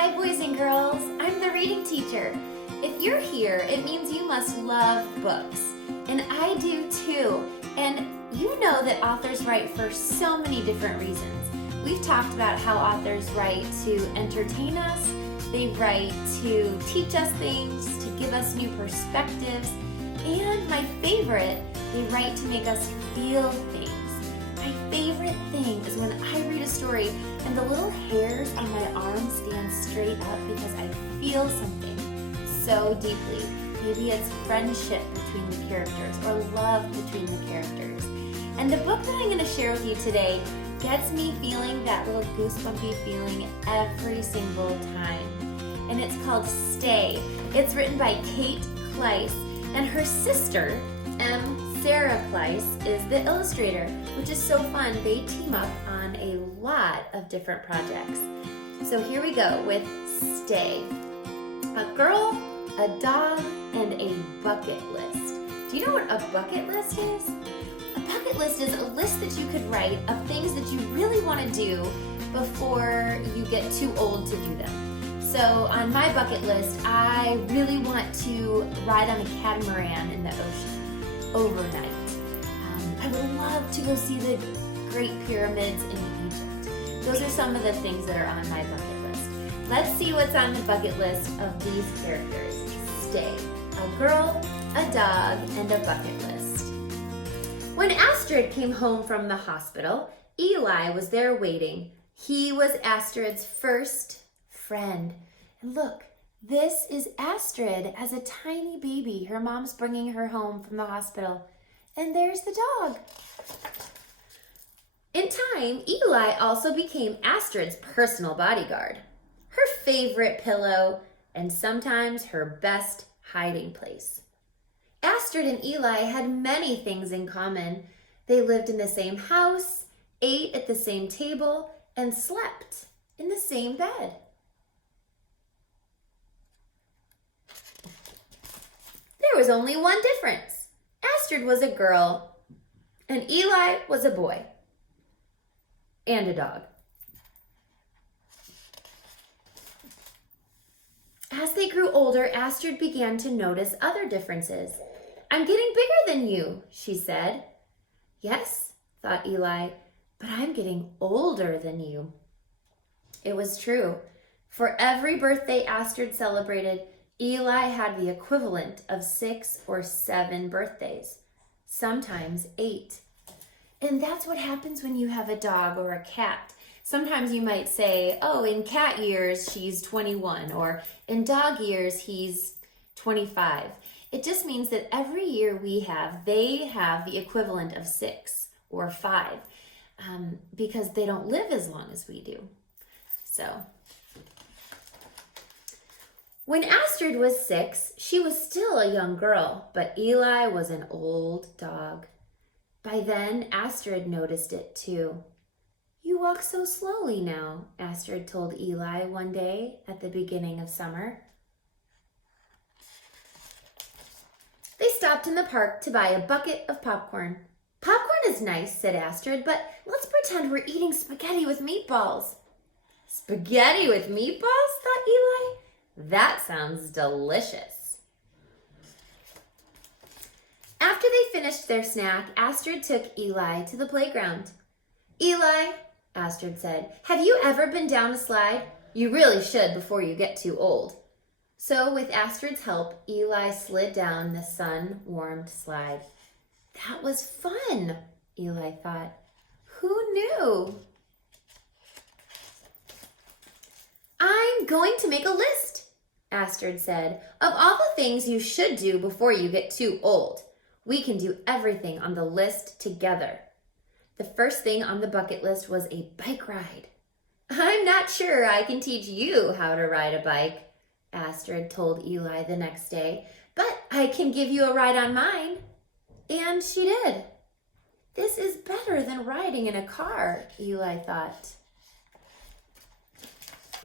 Hi, boys and girls. I'm the reading teacher. If you're here, it means you must love books. And I do too. And you know that authors write for so many different reasons. We've talked about how authors write to entertain us, they write to teach us things, to give us new perspectives, and my favorite, they write to make us feel things. My favorite thing is when I read a story and the little hairs on my arm stand straight up because I feel something so deeply. Maybe it's friendship between the characters or love between the characters. And the book that I'm going to share with you today gets me feeling that little goosebumpy feeling every single time. And it's called Stay. It's written by Klise, and her sister, Sarah Klise, is the illustrator, which is so fun. They team up on a lot of different projects. So here we go with Stay. A girl, a dog, and a bucket list. Do you know what a bucket list is? A bucket list is a list that you could write of things that you really want to do before you get too old to do them. So on my bucket list, I really want to ride on a catamaran in the ocean overnight. I would love to go see the Great Pyramids in Egypt. Those are some of the things that are on my bucket list. Let's see what's on the bucket list of these characters. Stay. A girl, a dog, and a bucket list. When Astrid came home from the hospital, Eli was there waiting. He was Astrid's first friend. And look, this is Astrid as a tiny baby. Her mom's bringing her home from the hospital. And there's the dog. In time, Eli also became Astrid's personal bodyguard, her favorite pillow, and sometimes her best hiding place. Astrid and Eli had many things in common. They lived in the same house, ate at the same table, and slept in the same bed. There was only one difference. Astrid was a girl, and Eli was a boy, and a dog. As they grew older, Astrid began to notice other differences. "I'm getting bigger than you," she said. "Yes," thought Eli, "but I'm getting older than you." It was true. For every birthday Astrid celebrated, Eli had the equivalent of 6 or 7 birthdays, sometimes 8. And that's what happens when you have a dog or a cat. Sometimes you might say, oh, in cat years, she's 21, or in dog years, he's 25. It just means that every year they have the equivalent of 6 or 5 because they don't live as long as we do. So, when Astrid was 6, she was still a young girl, but Eli was an old dog. By then, Astrid noticed it too. "You walk so slowly now," Astrid told Eli one day at the beginning of summer. They stopped in the park to buy a bucket of popcorn. "Popcorn is nice," said Astrid, "but let's pretend we're eating spaghetti with meatballs." "Spaghetti with meatballs?" thought Eli. "That sounds delicious." After they finished their snack, Astrid took Eli to the playground. "Eli," Astrid said, "have you ever been down a slide? You really should before you get too old." So with Astrid's help, Eli slid down the sun-warmed slide. That was fun, Eli thought. Who knew? "I'm going to make a list," Astrid said, "of all the things you should do before you get too old. We can do everything on the list together." The first thing on the bucket list was a bike ride. "I'm not sure I can teach you how to ride a bike," Astrid told Eli the next day, "but I can give you a ride on mine." And she did. This is better than riding in a car, Eli thought.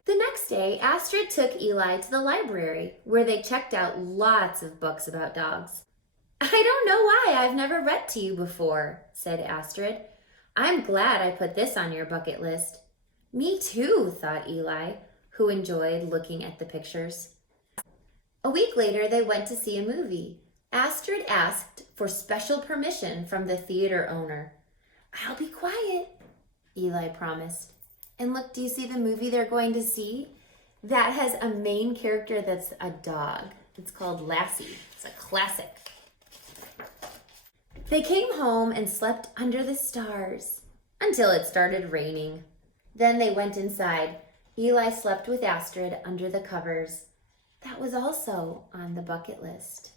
The next day, Astrid took Eli to the library, where they checked out lots of books about dogs. "I don't know why I've never read to you before," said Astrid. "I'm glad I put this on your bucket list." "Me too," thought Eli. who enjoyed looking at the pictures. A week later, they went to see a movie. Astrid asked for special permission from the theater owner. "I'll be quiet," Eli promised. And look, do you see the movie they're going to see? That has a main character that's a dog. It's called Lassie. It's a classic. They came home and slept under the stars until it started raining. Then they went inside. Eli slept with Astrid under the covers. That was also on the bucket list.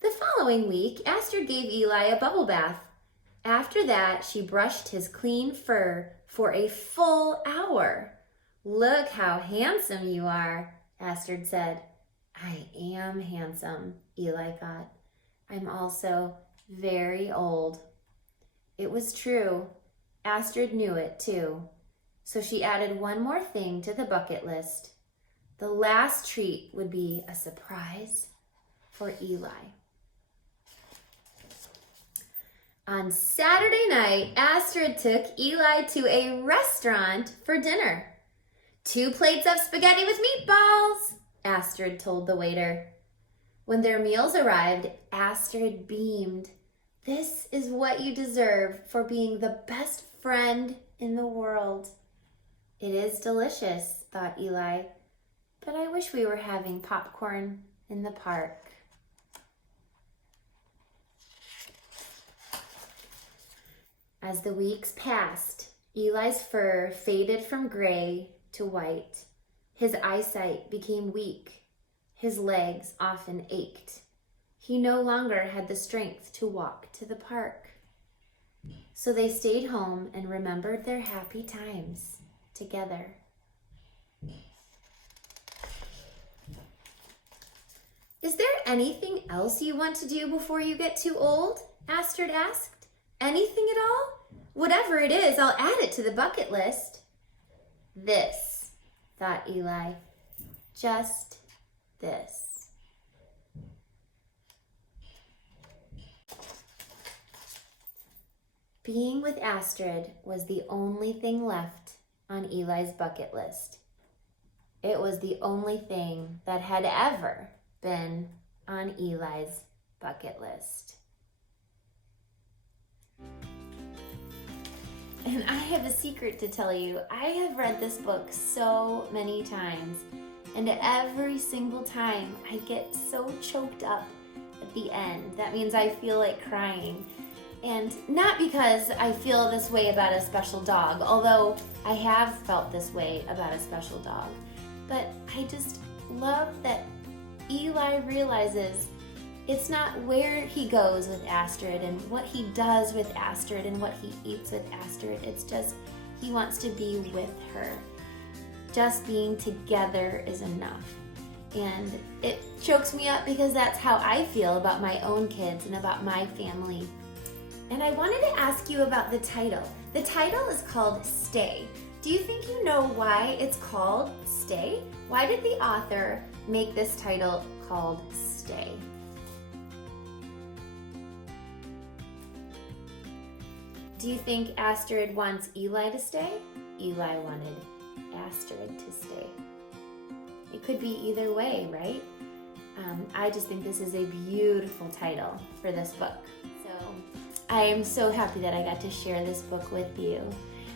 The following week, Astrid gave Eli a bubble bath. After that, she brushed his clean fur for a full hour. "Look how handsome you are," Astrid said. "I am handsome," Eli thought. "I'm also very old." It was true. Astrid knew it too. So she added one more thing to the bucket list. The last treat would be a surprise for Eli. On Saturday night, Astrid took Eli to a restaurant for dinner. "2 plates of spaghetti with meatballs," Astrid told the waiter. When their meals arrived, Astrid beamed. "This is what you deserve for being the best friend in the world." "It is delicious," thought Eli, "but I wish we were having popcorn in the park." As the weeks passed, Eli's fur faded from gray to white. His eyesight became weak. His legs often ached. He no longer had the strength to walk to the park. So they stayed home and remembered their happy times together. "Is there anything else you want to do before you get too old?" Astrid asked. "Anything at all? Whatever it is, I'll add it to the bucket list." "This," thought Eli. "Just this." Being with Astrid was the only thing left on Eli's bucket list. It was the only thing that had ever been on Eli's bucket list. And I have a secret to tell you. I have read this book so many times, and every single time I get so choked up at the end. That means I feel like crying. And not because I feel this way about a special dog, although I have felt this way about a special dog, but I just love that Eli realizes it's not where he goes with Astrid and what he does with Astrid and what he eats with Astrid. It's just he wants to be with her. Just being together is enough. And it chokes me up because that's how I feel about my own kids and about my family. And I wanted to ask you about the title. The title is called Stay. Do you think you know why it's called Stay? Why did the author make this title called Stay? Do you think Astrid wants Eli to stay? Eli wanted Astrid to stay. It could be either way, right? I just think this is a beautiful title for this book. So I am so happy that I got to share this book with you.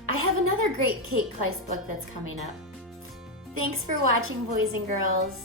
I have another great Kate Klise book that's coming up. Thanks for watching, boys and girls.